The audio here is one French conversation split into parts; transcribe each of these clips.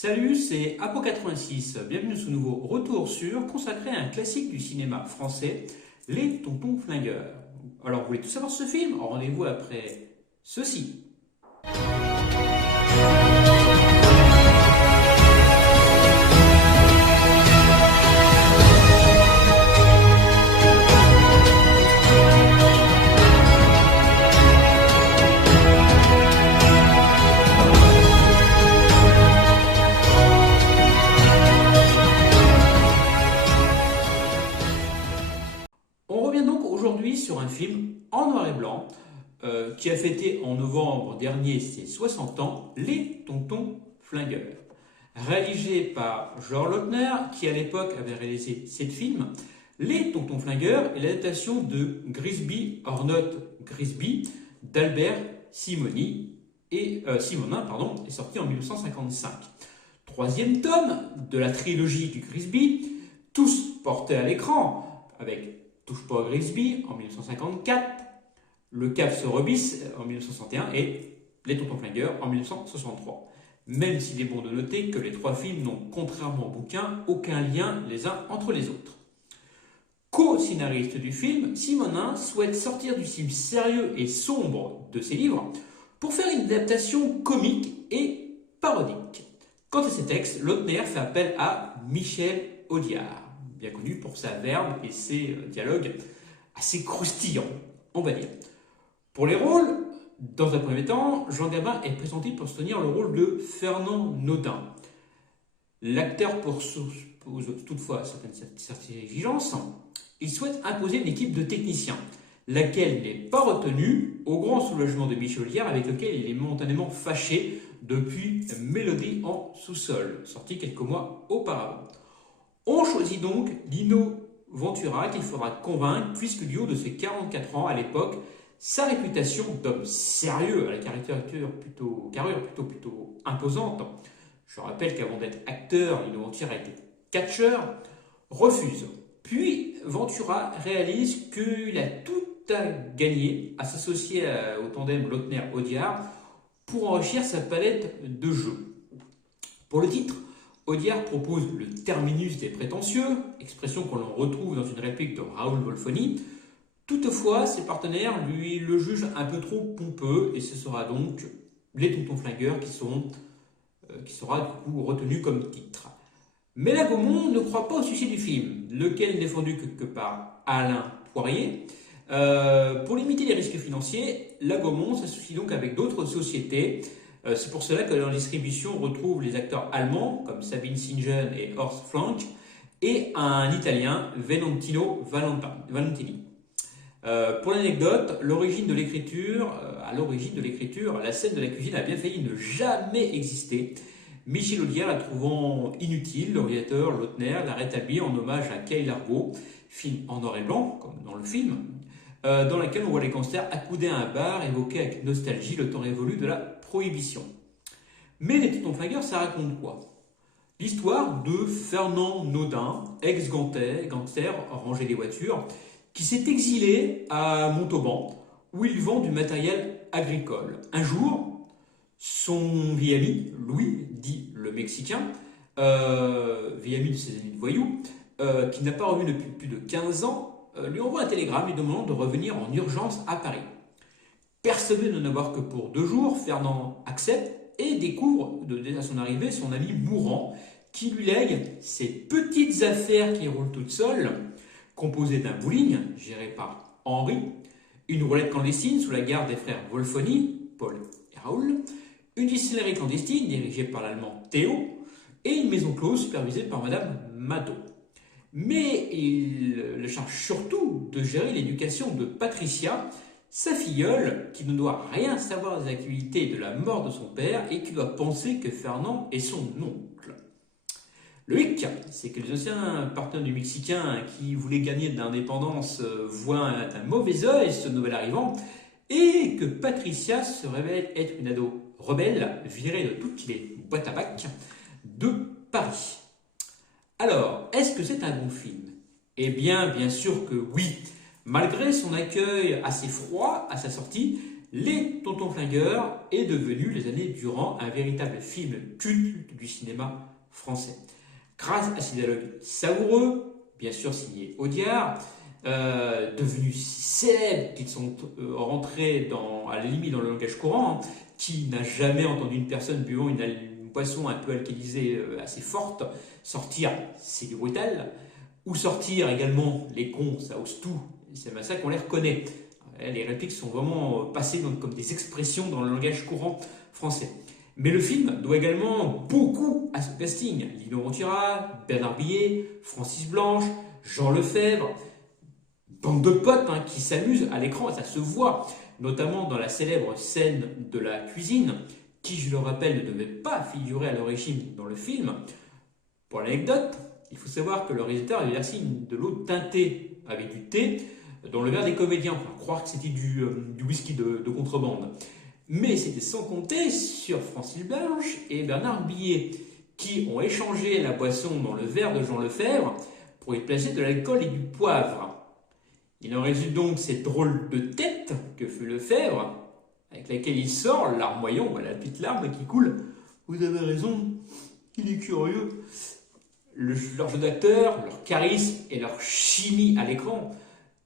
Salut, c'est Apo86. Bienvenue sur ce nouveau retour sur consacré à un classique du cinéma français, Les Tontons Flingueurs. Alors, vous voulez tout savoir sur ce film? Rendez-vous après ceci. On revient donc aujourd'hui sur un film en noir et blanc qui a fêté en novembre dernier ses 60 ans, Les Tontons Flingueurs. Réalisé par Georges Lautner, qui à l'époque avait réalisé 7 films, Les Tontons Flingueurs est l'adaptation de Grisby or Not Grisby d'Albert Simonin, est sorti en 1955. Troisième tome de la trilogie du Grisby, tous portés à l'écran, avec Touche pas à Grisby en 1954, Le Cap se rebisse en 1961 et Les Tontons Flingueurs en 1963. Même s'il est bon de noter que les trois films n'ont, contrairement au bouquin, aucun lien les uns entre les autres. Co-scénariste du film, Simonin souhaite sortir du style sérieux et sombre de ses livres pour faire une adaptation comique et parodique. Quant à ses textes, Lautner fait appel à Michel Audiard, bien connu pour sa verve et ses dialogues assez croustillants, on va dire. Pour les rôles, dans un premier temps, Jean Gabin est pressenti pour soutenir le rôle de Fernand Naudin. L'acteur pose toutefois certaines exigences. Il souhaite imposer une équipe de techniciens, laquelle n'est pas retenue, au grand soulagement de Michel Audiard, avec lequel il est momentanément fâché depuis Mélodie en sous-sol, sorti quelques mois auparavant. On choisit donc Lino Ventura qu'il faudra convaincre, puisque du haut de ses 44 ans à l'époque, sa réputation d'homme sérieux à la carrure plutôt imposante, je rappelle qu'avant d'être acteur, Lino Ventura était catcheur, refuse. Puis Ventura réalise qu'il a tout à gagner à s'associer au tandem Lautner-Audiard pour enrichir sa palette de jeux. Pour le titre, Audiard propose le terminus des prétentieux, expression qu'on retrouve dans une réplique de Raoul Wolfoni. Toutefois, ses partenaires le jugent un peu trop pompeux et ce sera donc Les Tontons Flingueurs qui sera du coup retenu comme titre. Mais la Gaumont ne croit pas au succès du film, lequel n'est défendu que par Alain Poirier. Pour limiter les risques financiers, la Gaumont s'associe donc avec d'autres sociétés. C'est pour cela que dans la distribution, on retrouve les acteurs allemands comme Sabine Singen et Horst Frank et un italien, Venantino Valentini. Pour l'anecdote, à l'origine de l'écriture, la scène de la cuisine a bien failli ne jamais exister. Michel Audiard, la trouvant inutile, le réalisateur Lautner l'a rétabli en hommage à Kay Largo, film en noir et blanc, comme dans le film, dans lequel on voit les gangsters accoudés à un bar, évoquer avec nostalgie le temps révolu de la prohibition. Mais Les Tontons Flingueurs, ça raconte quoi? L'histoire de Fernand Naudin, ex-gangster rangé des voitures, qui s'est exilé à Montauban, où il vend du matériel agricole. Un jour, son vieil ami, Louis, dit le Mexicain, vieil ami de ses amis de voyous, qui n'a pas revu depuis plus de 15 ans, lui envoie un télégramme lui demandant de revenir en urgence à Paris. Persuadé de n'avoir que pour 2 jours, Fernand accepte et découvre, dès à son arrivée, son ami mourant, qui lui lègue ses petites affaires qui roulent toutes seules, composées d'un bowling, géré par Henri, une roulette clandestine sous la garde des frères Wolfoni, Paul et Raoul, une distillerie clandestine dirigée par l'allemand Théo, et une maison close supervisée par Madame Mato. Mais il le charge surtout de gérer l'éducation de Patricia, sa filleule, qui ne doit rien savoir des activités et de la mort de son père et qui doit penser que Fernand est son oncle. Le hic, c'est que les anciens partenaires du Mexicain qui voulaient gagner de l'indépendance voient un mauvais œil ce nouvel arrivant et que Patricia se révèle être une ado rebelle virée de toutes les boîtes à bac de Paris. Alors, est-ce que c'est un bon film? Eh bien sûr que oui. Malgré son accueil assez froid à sa sortie, Les Tontons Flingueurs est devenu les années durant un véritable film culte du cinéma français. Grâce à ses dialogues savoureux, bien sûr signé Audiard, devenus si célèbres qu'ils sont rentrés à la limite dans le langage courant, qui n'a jamais entendu une personne buvant une boisson un peu alcoolisée assez forte sortir c'est du brutal, ou sortir également les cons, ça ose tout, c'est comme ça qu'on les reconnaît. Les répliques sont vraiment passées comme des expressions dans le langage courant français. Mais le film doit également beaucoup à ce casting. Lino Ventura, Bernard Billet, Francis Blanche, Jean Lefebvre, bande de potes qui s'amusent à l'écran, ça se voit, notamment dans la célèbre scène de la cuisine, qui, je le rappelle, ne devait pas figurer à l'origine dans le film. Pour l'anecdote, il faut savoir que le réalisateur avait versé de l'eau teintée avec du thé dans le verre des comédiens, pour croire que c'était du whisky de contrebande. Mais c'était sans compter sur Francis Blanche et Bernard Billet, qui ont échangé la boisson dans le verre de Jean Lefebvre pour y placer de l'alcool et du poivre. Il en résulte donc cette drôle de tête que fait Lefebvre, avec laquelle il sort, larmoyant, voilà la petite larme qui coule. Vous avez raison, il est curieux. Leur jeu d'acteur, leur charisme et leur chimie à l'écran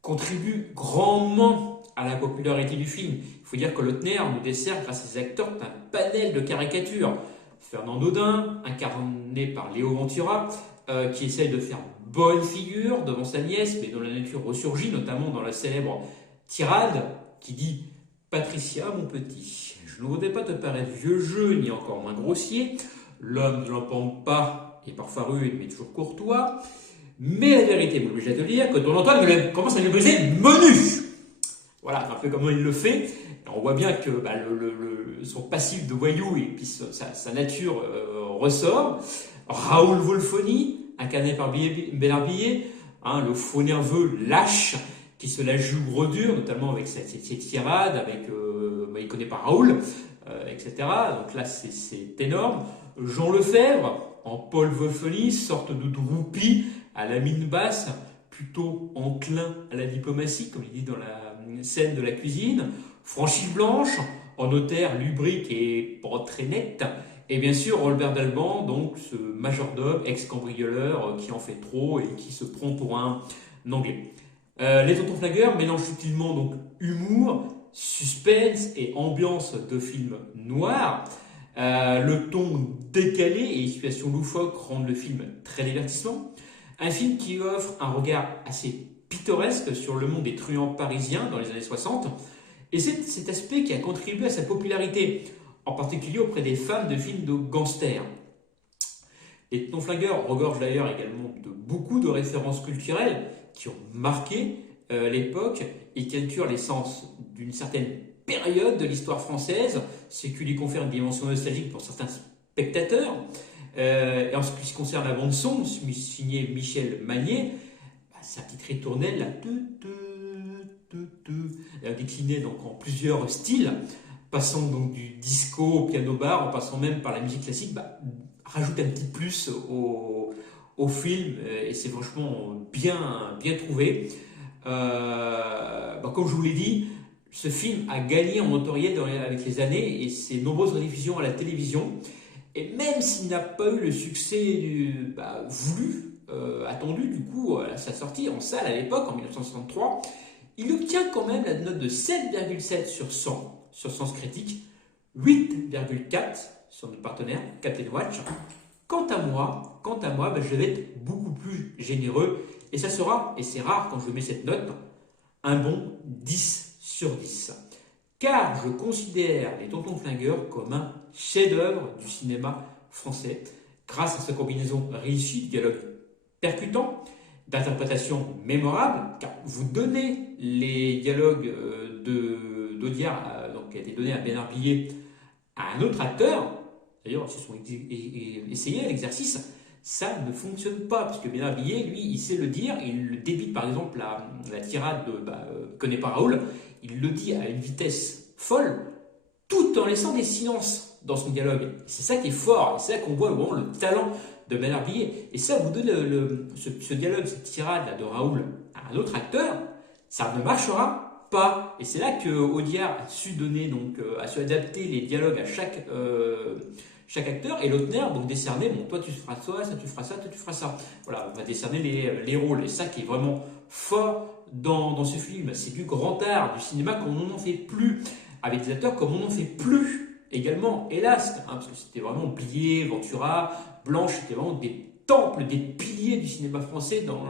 contribuent grandement à la popularité du film. Il faut dire que Lautner nous dessert grâce à ses acteurs d'un panel de caricatures. Fernand Daudin, incarné par Léo Ventura, qui essaye de faire bonne figure devant sa nièce, mais dont la nature ressurgit, notamment dans la célèbre tirade qui dit « Patricia, mon petit, je ne voudrais pas te paraître vieux jeu, ni encore moins grossier. L'homme ne l'emporte pas, est parfois rude, mais toujours courtois. Mais la vérité m'oblige à te dire que ton Antoine commence à lui briser menu. » Voilà, un peu comment il le fait. Et on voit bien que son passif de voyou et puis sa nature ressort. Raoul Wolfoni, incarné par Bernard Billet, le faux nerveux lâche qui se la joue gros dur, notamment avec ses tirades, avec il connaît pas Raoul, etc. Donc là c'est énorme. Jean Lefebvre en Paul Wolfoni, sorte de groupie à la mine basse, plutôt enclin à la diplomatie, comme il dit dans la scène de la cuisine. Francis Blanche en notaire lubrique et pas très net. Et bien sûr, Robert Dalban, donc ce majordome, ex-cambrioleur qui en fait trop et qui se prend pour un anglais. Les Tontons Flingueurs mélangent subtilement donc humour, suspense et ambiance de film noir. Le ton décalé et les situations loufoques rendent le film très divertissant. Un film qui offre un regard assez pittoresque sur le monde des truands parisiens dans les années 60. Et c'est cet aspect qui a contribué à sa popularité, en particulier auprès des fans de films de gangsters. Les Tontons Flingueurs regorgent d'ailleurs également de beaucoup de références culturelles qui ont marqué l'époque et qui capturent l'essence d'une certaine période de l'histoire française, ce qui lui confère une dimension nostalgique pour certains spectateurs. Et en ce qui concerne la bande-son, signée Michel Magnier, sa petite ritournelle, déclinée donc en plusieurs styles, passant donc du disco au piano-bar, en passant même par la musique classique, rajoute un petit plus au film, et c'est franchement bien trouvé. Comme je vous l'ai dit, ce film a gagné en notoriété avec les années et ses nombreuses rediffusions à la télévision. Et même s'il n'a pas eu le succès voulu, attendu du coup à sa sortie en salle à l'époque, en 1963, il obtient quand même la note de 7,7 sur 100 sur Sens Critique, 8,4 sur notre partenaire Captain Watch. Quant à moi, je vais être beaucoup plus généreux et ça sera, et c'est rare quand je mets cette note, un bon 10 sur 10. Car je considère les Tontons Flingueurs comme un chef-d'œuvre du cinéma français, grâce à sa combinaison réussie de dialogue percutant, d'interprétation mémorable, car vous donnez les dialogues d'Audiard, qui a été donné à Bernard Billet, à un autre acteur. D'ailleurs, ils se sont essayés à l'exercice, ça ne fonctionne pas, parce que Bernard Billet, lui, il sait le dire, il le débite par exemple la tirade de connaît pas Raoul, il le dit à une vitesse folle, tout en laissant des silences dans son dialogue. C'est ça qui est fort, c'est là qu'on voit vraiment le talent de Bernard Billet. Et ça, vous donnez ce dialogue, cette tirade là de Raoul à un autre acteur, ça ne marchera pas. Et c'est là que Audiard a su donner, donc, a su adapter les dialogues à chaque acteur, et Lautner donc décerner, bon, toi tu feras ça, tu feras ça, toi tu feras ça. Voilà, on va décerner les rôles. Et ça qui est vraiment fort dans ce film, c'est du grand art, du cinéma comme on n'en fait plus, avec des acteurs comme on n'en fait plus également, hélas, hein, parce que c'était vraiment Blier, Ventura, Blanche, c'était vraiment des temples, des piliers du cinéma français dans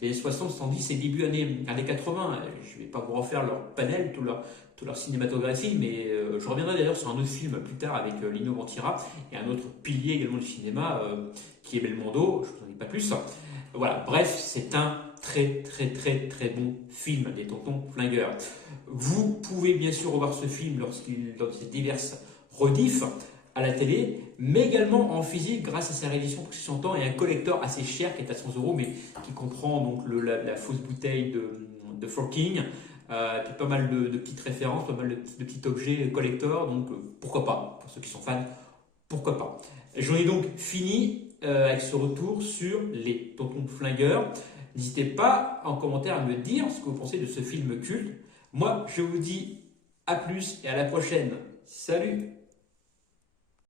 les années 60, 70 et début années 80. Je ne vais pas vous refaire leur panel, toute leur cinématographie, mais je reviendrai d'ailleurs sur un autre film plus tard avec Lino Ventura et un autre pilier également du cinéma qui est Belmondo, je ne vous en dis pas plus. Voilà, bref, c'est un très très très très bon film des Tontons Flingueurs. Vous pouvez bien sûr revoir ce film dans ses diverses rediffs à la télé, mais également en physique grâce à sa réédition pour 60 ans et un collector assez cher qui est à 100 euros, mais qui comprend donc la fausse bouteille de Four King, puis pas mal de petites références, pas mal de petits objets collector, donc pourquoi pas, pour ceux qui sont fans, pourquoi pas. J'en ai donc fini avec ce retour sur les Tontons Flingueurs. N'hésitez pas en commentaire à me dire ce que vous pensez de ce film culte. Moi, je vous dis à plus et à la prochaine. Salut!